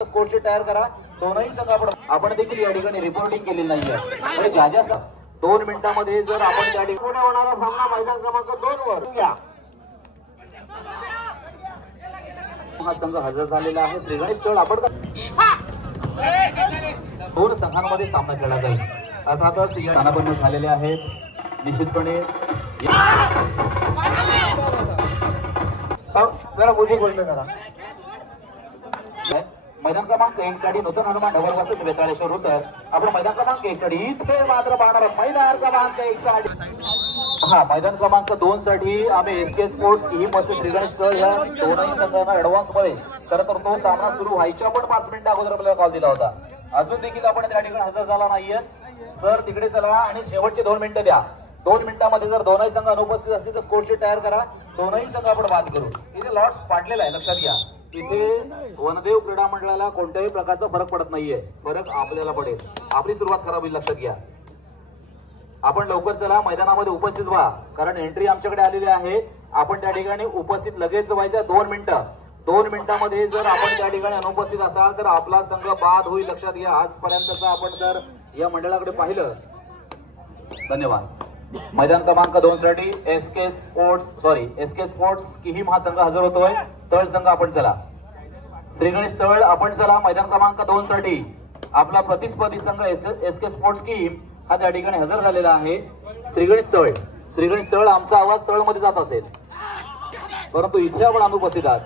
Scoresheet तयार करा. दोनही संघ आपण देखील या ठिकाणी रिपोर्टिंग केलेली नाहीये. ज्या ज्या 2 मिनिटांमध्ये जर आपण त्या ठिकाणी होणारा सामना मैदान क्रमांक 2 वर घ्या. हा संघ हजर झालेला आहे. श्रीगणेश तळ आपण 2 संघांमध्ये सामना खेळला जाईल. अर्थातच स्थानापन्न झालेले आहेत. निश्चितपणे जरा मुझे बोलणे करा. मैदान क्रमांक 1 साठी नूतन हनुमान डबल वर्सेस बेताळेश्वर होतं. आपण मैदान क्रमांक 1 साठी इथे मात्र पाहणार मैदान क्रमांक 1 साठी मैदान क्रमांक 2 साठी आम्ही एसके स्पोर्ट्स ही मस्त श्रीगणेश तळ या दोनही संघांना ऍडव्हान्स मध्ये खरं तर तो सामना सुरू व्हायच्या पण 5 मिनिटं अगोदर आपल्याला कॉल दिला होता. अजून देखील आपण त्या ठिकाणी हजर झाला नाहीये. सर तिकडे चला आणि शेवटचे 2 मिनिटं द्या. 2 मिनिटांमध्ये जर दोनही संघ अनुपस्थित असतील तर स्कोरशीट तयार करा. दोनही संघ आपण बाद करू. इथे लॉट्स पाडलेला आहे, लक्षात घ्या. इथे वनदेव क्रीडा मंडळाला कोणत्याही प्रकारचा फरक पडत नाहीये. फरक आपल्याला पडेल. आपली सुरुवात खराब होईल, लक्षात घ्या. आपण लवकर चला मैदानामध्ये उपस्थित व्हा, कारण एंट्री आमच्याकडे आलेली आहे. आपण त्या ठिकाणी उपस्थित लगेच व्हायचं. 2 मिनिटांमध्ये जर आपण त्या ठिकाणी अनुपस्थित असाल तर आपला संघ बाद होईल, लक्षात घ्या. आजपर्यंतचा आपण जर या मंडळाकडे पाहिलं. धन्यवाद. मैदान क्रमांक 2 साठी एसके स्पोर्ट्स किहीम हा संघ हजर होतोय. तळ संघ आपण चला. श्रीगणेश तळ आपण चला. मैदान क्रमांक 2 साठी आपला प्रतिस्पर्धी संघ एसके स्पोर्ट्स किहीम हा त्या ठिकाणी हजर झालेला आहे. श्रीगणेश तळ आमचा आवाज तळ मध्ये जात असेल, परंतु इथे आपण अनुपस्थित आहात.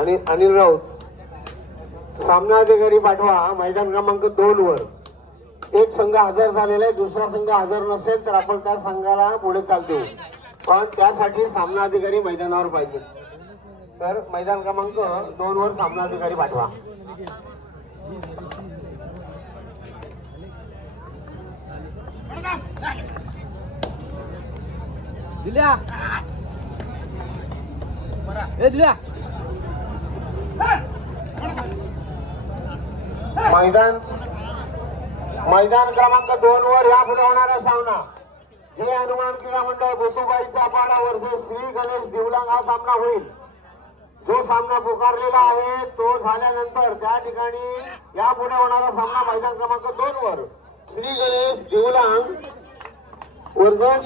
आणि अनिल राऊत सामना अधिकारी पाठवा मैदान क्रमांक 2 वर. एक संघ हजर झालेला आहे, दुसरा संघ हजर नसेल तर आपण त्या संघाला पुढे चाल देऊ, पण त्यासाठी सामना अधिकारी मैदानावर पाहिजे. तर मैदान क्रमांक 2 वर सामना अधिकारी पाठवा. मैदान क्रमांक 2 वर यापुढे होणारा सामना जय हनुमान क्रीडा मंडळ गोतुबाईचा पाडा वर्सेस श्री गणेश दिवलांग हा सामना होईल. जो सामना पुकारलेला आहे तो झाल्यानंतर त्या ठिकाणी यापुढे होणारा सामना मैदान क्रमांक 2 वर श्री गणेश दिवलांग वर्सेस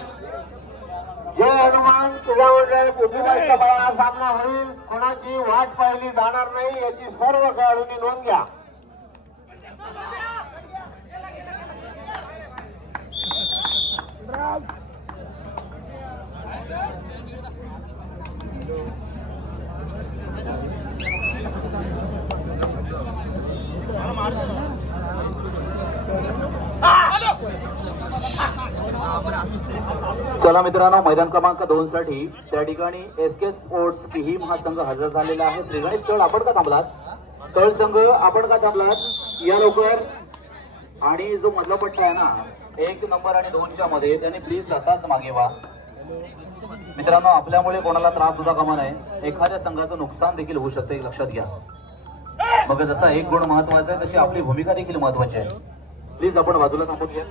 जय हनुमान क्रीडा मंडळ गोतुबाईचा पाडा हा सामना होईल. कोणाची वाट पाहिली जाणार नाही याची सर्व खेळाडूंनी नोंद घ्या. चला मित्रांनो, मैदान क्रमांक 2 साठी त्या ठिकाणी एसके स्पोर्ट्स किहीम हा संघ हजर झालेला आहे. श्रीगणेश तळ आपण का थांबलात? तळ संघ आपण का थांबलात? या लवकर. आणि जो मधला पट्टा आहे ना 1 नंबर आणि 2 च्या मध्ये, त्याने प्लीज स्वतःच मागे व्हा. मित्रांनो, आपल्यामुळे कोणाला त्रास सुद्धा कामा नये. एखाद्या संघाचं नुकसान देखील होऊ शकते, लक्षात घ्या. मग जसा एक गुण महत्वाचा आहे तशी आपली भूमिका देखील महत्वाची आहे. प्लीज आपण बाजूला थांबून घ्या.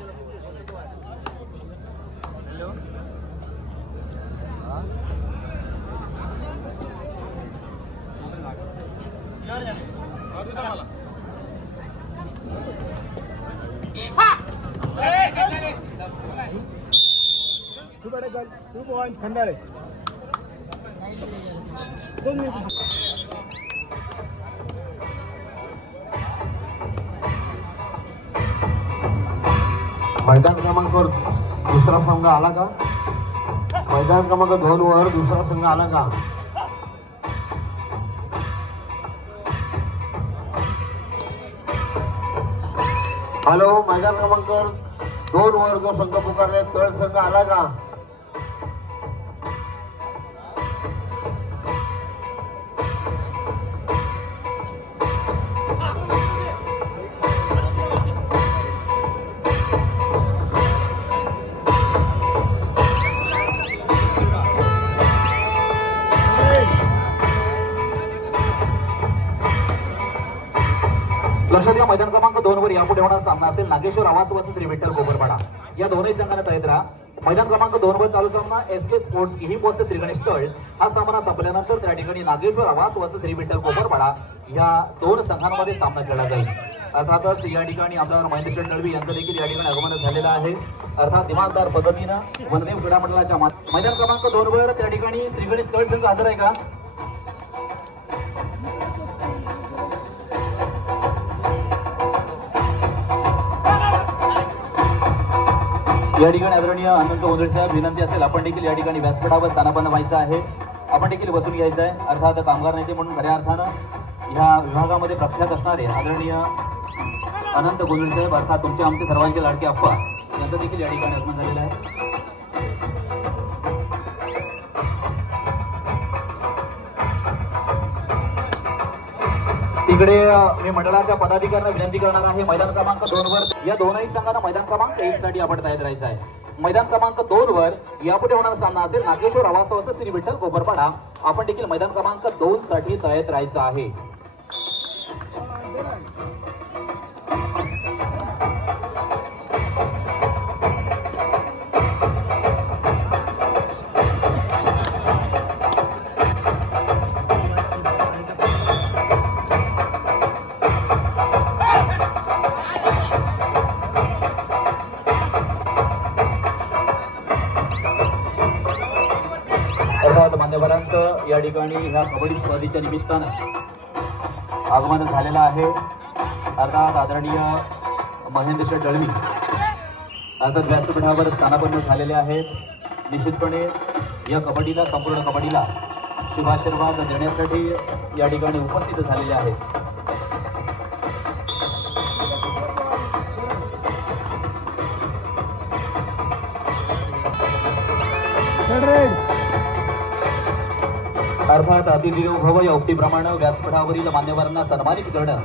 मैदान क्रमांक 2 दुसरा संघ आला का? मैदान क्रमांक 2 वर दुसरा संघ आला का? हॅलो, मैदान क्रमांक 2 वर जो संघ पुकारले तळ संघ आला का? लक्षात घ्या. मैदान क्रमांक 2 वर यापुढे होणारा सामना असेल नागेश्वर आवास वर्सेस श्री विठ्ठल कोपरपाडा. या दोनही संघांना तयार राहा. मैदान क्रमांक 2 वर चालू सामना एसके स्पोर्ट्स किहीम वर्सेस श्रीगणेश तळ. हा सामना संपल्यानंतर त्या ठिकाणी नागेश्वर आवास वर्सेस श्री विठ्ठल कोपरपाडा ह्या दोन संघांमध्ये सामना खेळला जाईल. अर्थातच या ठिकाणी आपल्याला महेंद्र दळवी यांचं देखील या ठिकाणी आगमन झालेलं आहे. अर्थात दिमागदार पद्धतीनं वनदेव क्रीडा मंडळाच्या मैदान क्रमांक 2 वर त्या ठिकाणी श्री गणेश तळ संघ हजर आहे का? या ठिकाणी आदरणीय अनंत गोंधळे साहेब विनंती असेल आपण देखील या ठिकाणी व्यासपीठावर स्थानापन्न व्हायचं आहे. आपण देखील बसून घ्यायचं आहे. अर्थात कामगार नेते म्हणून खऱ्या अर्थानं ह्या विभागामध्ये प्रख्यात असणारे आदरणीय अनंत गोंधळे साहेब अर्थात तुमचे आमचे सर्वांचे लाडके अप्पा यांचं देखील या ठिकाणी आगमन झालेलं आहे. तिकडे मी मंडळाच्या पदाधिकाऱ्यांना विनंती करणार आहे मैदान क्रमांक 2 वर या दोनही संघांना मैदान क्रमांक 1 साठी आपण तयार राहायचं आहे. मैदान क्रमांक 2 वर यापुढे होणारा सामना असेल नागेश्वर आवास श्री विठ्ठल कोपरपाडा. आपण देखील मैदान क्रमांक 2 साठी तयार राहायचं आहे. मान्यवरांचं या ठिकाणी ह्या कबड्डी स्पर्धेच्या निमित्तानं आगमन झालेलं आहे. अर्थात आदरणीय महेंद्र दळवी अर्थात व्यासपीठावर स्थानापन्न झालेले आहेत. निश्चितपणे या कबड्डीला संपूर्ण कबड्डीला शुभाशीर्वाद देण्यासाठी या ठिकाणी उपस्थित झालेले आहेत. अर्थात अतिथी देवो भव या उक्तीप्रमाणे व्यासपीठावरील मान्यवरांना सन्मानित करणं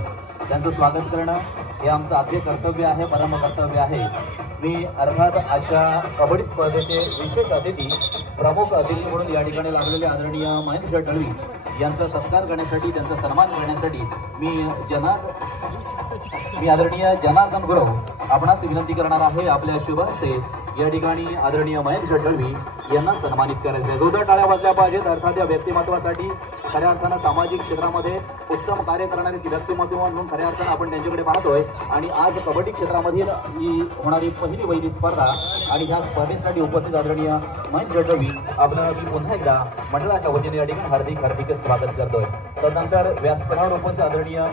त्यांचं स्वागत करणं हे आमचं आद्य कर्तव्य आहे, परम कर्तव्य आहे. मी अर्थात आजच्या कबड्डी स्पर्धेचे विशेष अतिथी प्रमुख अतिथी म्हणून या ठिकाणी लागलेले आदरणीय महेंद्र दळवी यांचा सत्कार करण्यासाठी त्यांचा सन्मान करण्यासाठी मी आदरणीय जनार्दन गुरव आपणास विनंती करणार आहे आपल्या शुभ हस्ते या ठिकाणी आदरणीय महेंद्र दळवी यांना सन्मानित करायचे. जोरदार टाळ्या वाजल्या पाहिजेत. अर्थात या व्यक्तिमत्वासाठी खऱ्या अर्थानं सामाजिक क्षेत्रामध्ये उत्तम कार्य करणारे ती व्यक्तिमत्व म्हणून खऱ्या अर्थानं आपण त्यांच्याकडे पाहतोय. आणि आज कबड्डी क्षेत्रामधील ही होणारी पहिली स्पर्धा आणि ह्या स्पर्धेसाठी उपस्थित आदरणीय महेंद्र दळवी आपल्याला मी पुन्हा एकदा मंडळाच्या वतीने या ठिकाणी हार्दिक स्वागत करतोय. तदनंतर व्यासपीठावर उपस्थित आदरणीय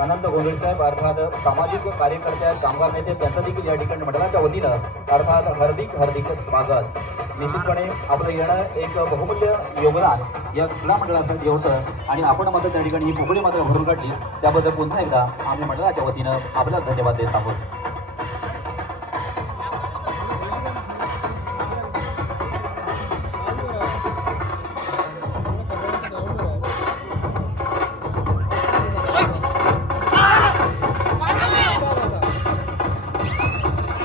अनंत गोंधळे साहेब अर्थात सामाजिक कार्यकर्ते कामगार नेते त्यांचं देखील या ठिकाणी मंडळाच्या वतीनं अर्थात हार्दिक स्वागत. निश्चितपणे आपलं येणं एक बहुमूल्य योगदान या क्रीडा मंडळासाठी होतं आणि आपण मात्र त्या ठिकाणी ही पोकळी मात्र भरून काढली त्याबद्दल पुन्हा एकदा आम्ही मंडळाच्या वतीनं आपल्याला धन्यवाद देत आहोत.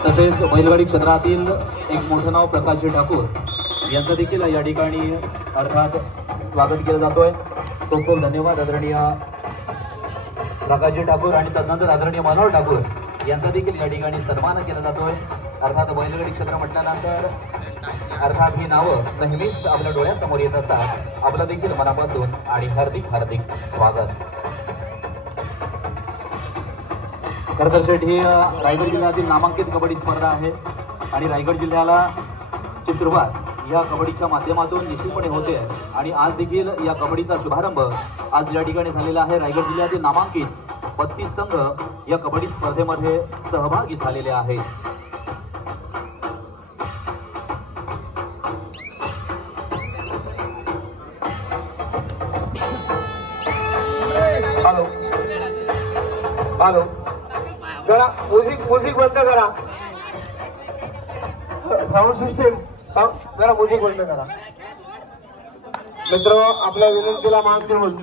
तसेच बैलगाडी क्षेत्रातील एक मोठं नाव प्रकाशजी ठाकूर यांचं देखील या ठिकाणी अर्थात स्वागत केलं जातोय. खूप खूप धन्यवाद आदरणीय प्रकाशजी ठाकूर आणि तदनंतर आदरणीय मनोहर ठाकूर यांचा देखील या ठिकाणी सन्मान केला जातोय. अर्थात बैलगाडी क्षेत्र म्हटल्यानंतर अर्थात ही नावं नेहमीच आपल्या डोळ्यासमोर येत असतात. आपलं देखील मनापासून आणि हार्दिक स्वागत. खरं तर शेठ ही रायगड जिल्ह्यातील नामांकित कबड्डी स्पर्धा आहे आणि रायगड जिल्ह्याला ची सुरुवात या कबड्डीच्या माध्यमातून निश्चितपणे होते आणि आज देखील या कबड्डीचा शुभारंभ आज या ठिकाणी झालेला आहे. रायगड जिल्ह्यातील नामांकित 32 संघ या कबड्डी स्पर्धेमध्ये सहभागी झालेले आहेत. हॅलो जरा म्युझिक बंद करा. साऊंड सिस्टीम जरा म्युझिक बंद करा. मित्र आपल्या विनंतीला मान देऊन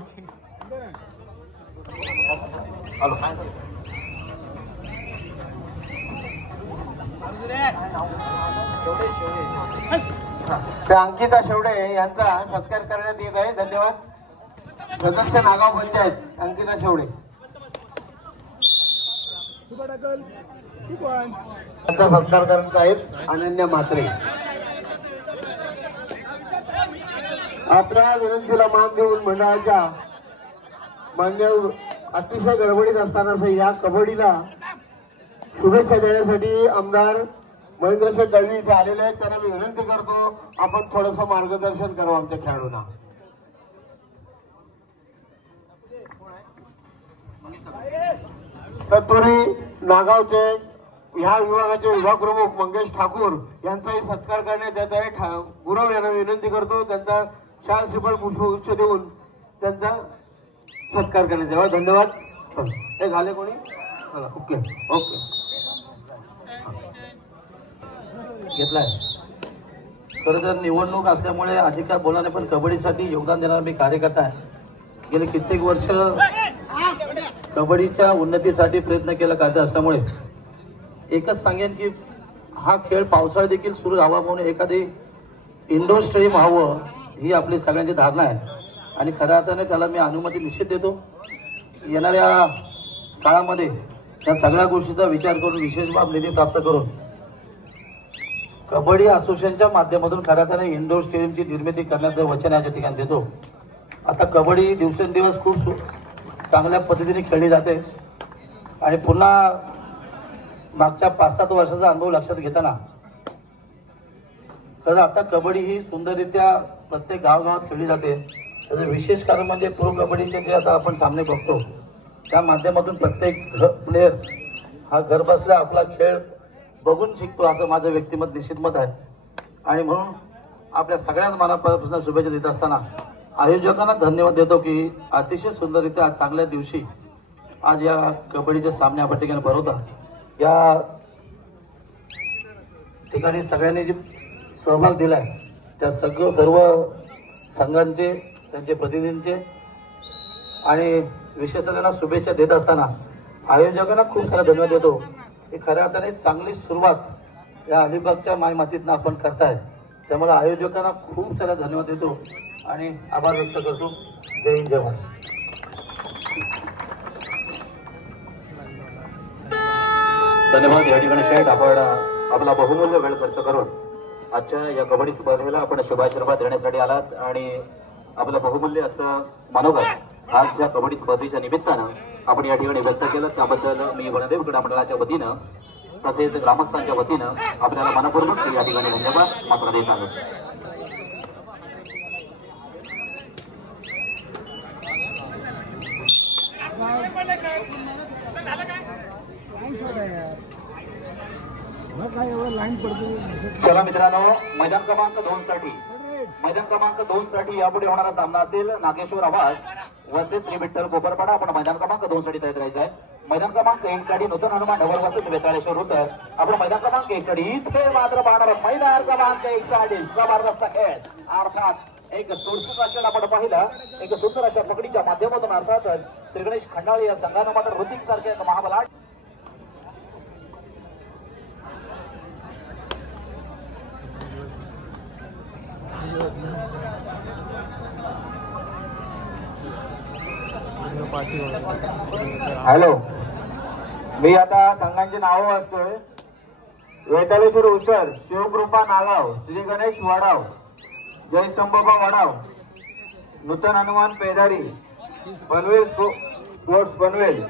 अंकिता शेवडे यांचा सत्कार करण्यात येत आहे. धन्यवाद. सदस्य नागाव पंचायत अंकिता शेवडे सत्कार करत आहेत. अनन्या म्हात्रे आपल्या विनंतीला मान देऊन मंडळाच्या मान्य अतिशय गडबडीत असताना या कबड्डीला शुभेच्छा देण्यासाठी आमदार महेंद्र शेठ दळवी इथे आलेले आहेत. त्यांना मी विनंती करतो आपण थोडंसं मार्गदर्शन करावं आमच्या खेळाडूंना. तत्पूर्वी नागावचे ह्या विभागाचे विभाग प्रमुख मंगेश ठाकूर यांचाही सत्कार करण्यात येत आहे. गुरव यांना विनंती करतो त्यांचा शाल श्रीफळ पुष्पगुच्छ देऊन त्यांचा सत्कार करण्यात यावा. धन्यवाद. हे झाले कोणी? ओके ओके घेतलाय. खरं तर निवडणूक असल्यामुळे अधिकार बोलणारे पण कबड्डीसाठी योगदान देणारा मी कार्यकर्ता आहे. गेले कित्येक वर्ष कबड्डीच्या उन्नतीसाठी प्रयत्न केला करत असल्यामुळे एकच सांगेन की हा खेळ पावसाळ्यात देखील सुरू राहावा म्हणून एखादी इंडोर स्टेडियम हवं ही आपली सगळ्यांची धारणा आहे. आणि खऱ्या अर्थाने त्याला मी अनुमती निश्चित देतो. येणाऱ्या काळामध्ये या सगळ्या गोष्टीचा विचार करून विशेष बाब निधी प्राप्त करून कबड्डी असोसिएशनच्या माध्यमातून खऱ्या अर्थाने इंडोर स्टेडियमची निर्मिती करण्याचं वचन याच्या ठिकाणी देतो. आता कबड्डी दिवसेंदिवस खूप चांगल्या पद्धतीने खेळली जाते आणि पुन्हा मागच्या 5-7 वर्षाचा अनुभव लक्षात घेताना तर आता कबड्डी ही सुंदररित्या प्रत्येक गावगावात खेळली जाते. त्याचं विशेष कारण म्हणजे प्रो कबड्डीचे जे आता आपण सामने बघतो त्या माध्यमातून प्रत्येक प्लेयर हा घर बसल्या आपला खेळ बघून शिकतो असं माझं व्यक्तिमत निश्चित मत आहे. आणि म्हणून आपल्या सगळ्यांना मनापासून शुभेच्छा देत असताना आयोजकांना धन्यवाद देतो की अतिशय सुंदररित्या चांगल्या दिवशी आज या कबड्डीचे सामने आपण ठिकाणी भरवता. या ठिकाणी सगळ्यांनी जे सहभाग दिलाय त्या सर्व संघांचे त्यांचे प्रतिनिधींचे आणि विशेषतः त्यांना शुभेच्छा देत असताना आयोजकांना खूप सारा धन्यवाद देतो की खऱ्या अर्थाने चांगली सुरुवात या अलिबागच्या मायमातीतनं आपण करताय. त्यामुळे आयोजकांना खूप सारा धन्यवाद देतो आणि आभार व्यक्त करतो. जय हिंद जय महाराष्ट्र. धन्यवाद. या ठिकाणी शेठ आपण आपला बहुमूल्य वेळ खर्च करून आजच्या या कबड्डी स्पर्धेला आपण शुभाशीर्वाद देण्यासाठी आलात आणि आपलं बहुमूल्य असं मनोगत आज या कबड्डी स्पर्धेच्या निमित्तानं आपण या ठिकाणी व्यक्त केलं. त्याबद्दल मी वनदेव क्रीडा मंडळाच्या वतीनं तसेच ग्रामस्थांच्या वतीनं आपल्याला मनपूर्वक या ठिकाणी धन्यवाद मात्र देत आलो. चला मित्रांनो, मैदान क्रमांक 2 साठी यापुढे होणारा सामना असेल नागेश्वर आवाज वर्सेस श्री विठ्ठल कोपरपाडा. आपण मैदान क्रमांक 2 साठी तयार करायचं आहे. मैदान क्रमांक 1 साठी नूतन हनुमान ढवळ वर्सेस वेताळेश्वर रुसर. आपण मैदान क्रमांक 1 साठी इथे मात्र पाहणार मैदान क्रमांक 1 साठी जबरदस्त खेळ अर्थात एक सुरक्षित अक्षर आपण पाहिलं. एक सुंदर अशा पकडीच्या माध्यमातून अर्थातच श्री गणेश खंडाळे या संघानं मात्र ऋतिक सारखे एक महाबलाट हॅलो, मी आता संघांची नावं वाचतोय. वेताळेश्वर उसर, शिवकृपा नागाव, श्री गणेश वडाव, जय संभोबा वडाव, नूतन हनुमान पेदारी, पनवेल स्पोर्ट्स पनवेल,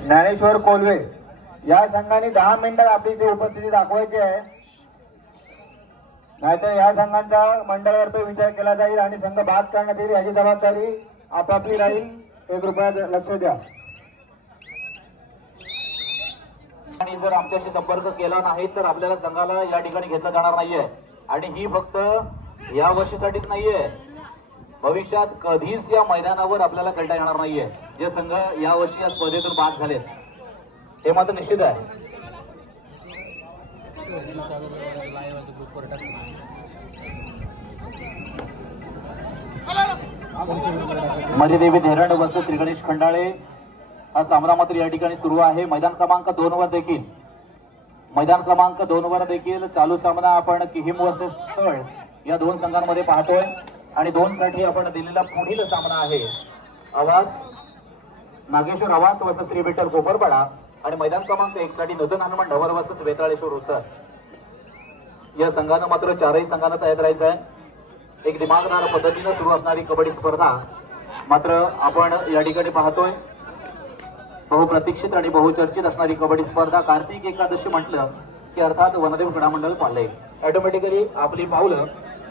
ज्ञानेश्वर कोल्हे. या संघाने 10 मिनिटात आपली इथे उपस्थिती दाखवायची आहे. नाहीतर या संघांचा मंडळातर्फे विचार केला जाईल आणि संघ बाद करण्यात येईल. याची जबाबदारी आपापली राहील. 1 रुपया लक्ष द्या. आणि जर आमच्याशी संपर्क केला नाही तर आपल्याला संघाला या ठिकाणी घेतलं जाणार नाहीये. आणि ही फक्त या वर्षीसाठीच नाहीये, भविष्यात कधीच या मैदानावर आपल्याला खेळता येणार नाहीये. जे संघ या वर्षी या स्पर्धेतून बाद झालेत हे मात्र निश्चित आहे. मर्यादेवी धेरंड वर्सेस श्री गणेश खंडाळे हा सामना मात्र या ठिकाणी सुरू आहे. मैदान क्रमांक 2 वर देखील चालू सामना आपण किहिम वर्सेस स्थळ या 2 संघांमध्ये पाहतोय. आणि 2 साठी आपण दिलेला पुढील सामना आहे आवाज नागेश्वर आवाज वर्सेस श्री विठ्ठल कोपरपाडा. आणि मैदान क्रमांक 1 साठी नूतन हनुमान ढवळ वर्सेस वेताळेश्वर उसर. या संघानं मात्र चारही संघांना तयार राहायचं आहे. एक दिमागदार पद्धतीने सुरू असणारी कबड्डी स्पर्धा मात्र आपण या ठिकाणी पाहतोय. बहुप्रतीक्षित आणि बहुचर्चित असणारी कबड्डी स्पर्धा. कार्तिक एकादशी म्हटलं की अर्थात वनदेव क्रीडा मंडळ पाळले. ऑटोमॅटिकली आपली पावलं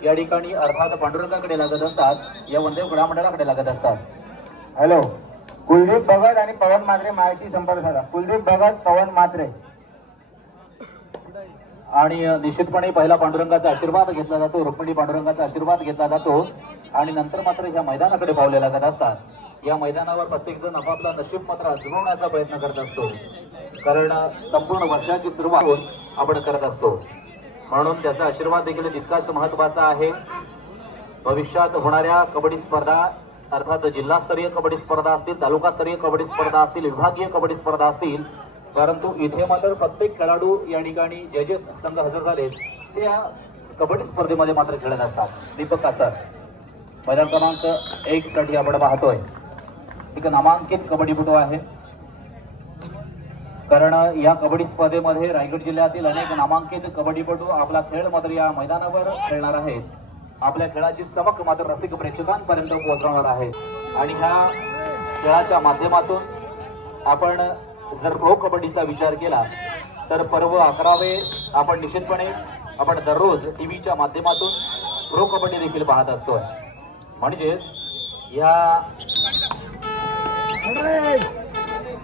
या ठिकाणी अर्थात पांडुरंगाकडे लागत असतात, या वनदेव क्रीडा मंडळाकडे लागत असतात. हॅलो, कुलदीप भगत आणि पवन म्हात्रे माहिती संपर्क साधा. कुलदीप भगत, पवन म्हात्रे. आणि निश्चितपणे पहिला पांडुरंगाचा आशीर्वाद घेतला जातो, रुक्मिणी पांडुरंगाचा आशीर्वाद घेतला जातो आणि नंतर मात्र ह्या मैदानाकडे पावले लागत असतात. या मैदानावर प्रत्येक जण आपापला नशीब मात्र आजमावण्याचा प्रयत्न करत असतो, कारण संपूर्ण वर्षाची सुरुवात आपण करत असतो. म्हणून त्याचा आशीर्वाद देखील तितकाच महत्वाचा आहे. भविष्यात होणाऱ्या कबड्डी स्पर्धा अर्थात जिल्हास्तरीय कबड्डी स्पर्धा असतील, तालुकास्तरीय कबड्डी स्पर्धा असतील, विभागीय कबड्डी स्पर्धा असतील, परंतु इथे मात्र प्रत्येक खेळाडू या ठिकाणी जे संघ हजर झाले ते या कबड्डी स्पर्धेमध्ये मात्र खेळत असतात. दीपक कासर मैदान क्रमांक 1 साठी आपण पाहतोय. एक नामांकित कबड्डीपटू आहे, कारण या कबड्डी स्पर्धेमध्ये रायगड जिल्ह्यातील अनेक नामांकित कबड्डीपटू आपला खेळ मात्र या मैदानावर खेळणार आहेत. आपल्या खेळाची चमक मात्र रसिक प्रेक्षकांपर्यंत पोहोचवणार आहेत. आणि ह्या खेळाच्या माध्यमातून आपण जर प्रो कबड्डीचा विचार केला तर पर्व 11वे आपण निश्चितपणे आपण दररोज टीव्हीच्या माध्यमातून प्रो कबड्डी देखील पाहत असतोय. म्हणजेच या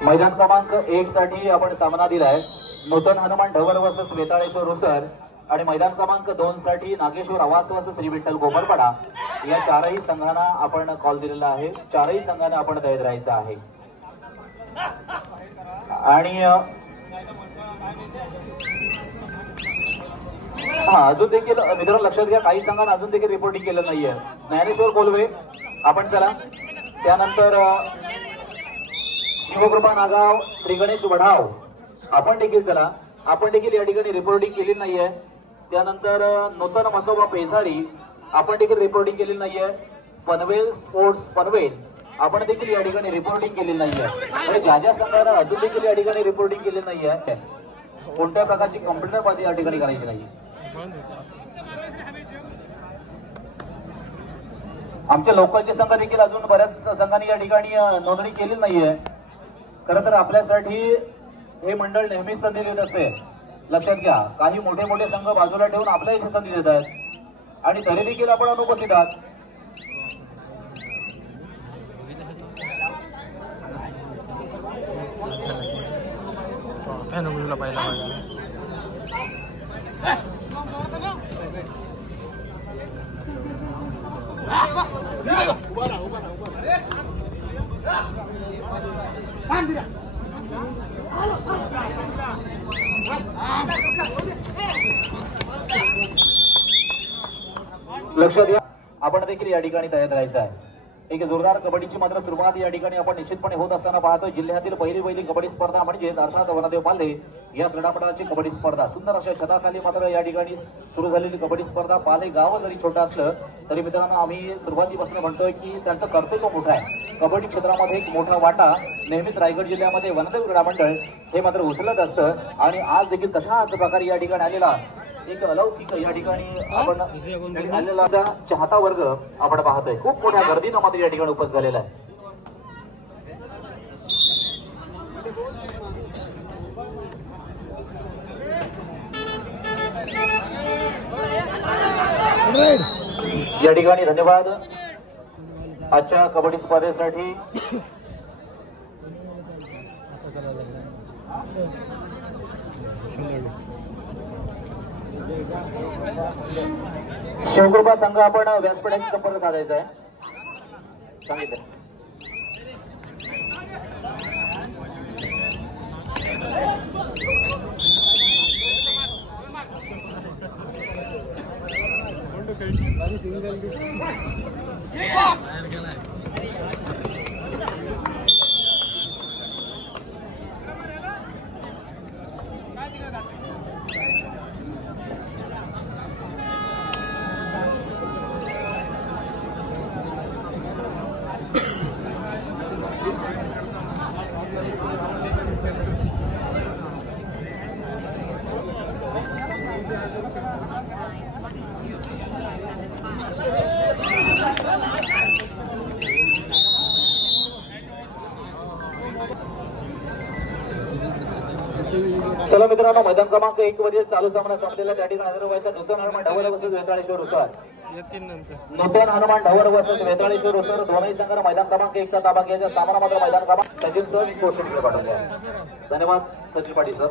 मैदान क्रमांक 1 साठी आपण सामना दिलाय नूतन हनुमान ढवर वर्सेस वेताळेश्वर रुसर आणि मैदान क्रमांक 2 साठी नागेश्वर आवास वर्सेस श्री विठ्ठल गोमरपाडा. या चारही संघांना आपण कॉल दिलेला आहे. चारही संघांना आपण तयार राहायचं आहे. आणि अजून देखील मित्रांनो लक्षात घ्या, काही संघांना अजून देखील रिपोर्टिंग केलं नाहीये. ज्ञानेश्वर कोलवे आपण चला, त्यानंतर शिवकृपा नागाव, श्री गणेश वढाव आपण देखील चला, आपण देखील या ठिकाणी रिपोर्टिंग केली नाहीये. त्यानंतर नूतन मसोबा पेजारी आपण देखील रिपोर्टिंग केली नाहीये. पनवेल स्पोर्ट्स पनवेल आपण देखील या ठिकाणी रिपोर्टिंग केलेली नाहीये. ज्या ज्या संघाला अजून देखील या ठिकाणी रिपोर्टिंग केली नाहीये, कोणत्या प्रकारची कंप्लेंट बाजी या ठिकाणी करायची नाही. आमच्या लोकलचे संघ देखील अजून बऱ्याच संघांनी या ठिकाणी नोंदणी केली नाहीये. खरं तर आपल्यासाठी हे मंडळ नेहमीच संधी देत असते. लक्षात घ्या, काही मोठे मोठे संघ बाजूला ठेवून आपल्या इथे संधी देत आहेत आणि तरी देखील आपण अनुपस्थित आहात. लक्षात घ्या, आपण देखील या ठिकाणी तयार राहायचं आहे. एक जोरदार कबड्डीची मात्र सुरुवात या ठिकाणी आपण निश्चितपणे होत असताना पाहतोय. जिल्ह्यातील पहिली कबड्डी स्पर्धा म्हणजेच अर्थात वनदेव पाल्ले या क्रीडा मंडळाची कबड्डी स्पर्धा. सुंदर अशा छताखाली मात्र या ठिकाणी सुरू झालेली कबड्डी स्पर्धा. पाले गाव जरी छोटं असलं तरी मित्रांनो आम्ही सुरुवातीपासून म्हणतोय की त्यांचं कर्तव्य मोठं आहे. कबड्डी क्षेत्रामध्ये एक मोठा वाटा नेहमीच रायगड जिल्ह्यामध्ये वनदेव क्रीडा मंडळ हे मात्र उचलत असतं आणि आज देखील तशाच प्रकारे या ठिकाणी आलेला एक अलौकिक या ठिकाणी आपण आलेला चाहता वर्ग आपण पाहतोय. खूप मोठ्या गर्दीनं मात्र या ठिकाणी उपस्थित झालेला आहे. या ठिकाणी धन्यवाद आजच्या कबड्डी स्पर्धेसाठी. शिवकृपा संघ आपण व्यासपीठाशी संपर्क साधायचा आहे सांगितलं. चला मित्रांनो, मैदान क्रमांक 1 वरील चालू सामना संपलेला. त्या ठिकाणी हैदराबादचा नूतन हनुमान ढवळ वर्सेस वेताळेश्वर उसर. नूतन हनुमान ढवळ वर्सेस वेताळेश्वर उसर दोन्ही संघांना मैदान क्रमांक 1 चा ताबा घ्यायचा. सामना मात्र मैदान क्रमांक सचिन सर स्पोर्ट्स सेंटर पाठवून द्या. धन्यवाद सचिन पाटील सर.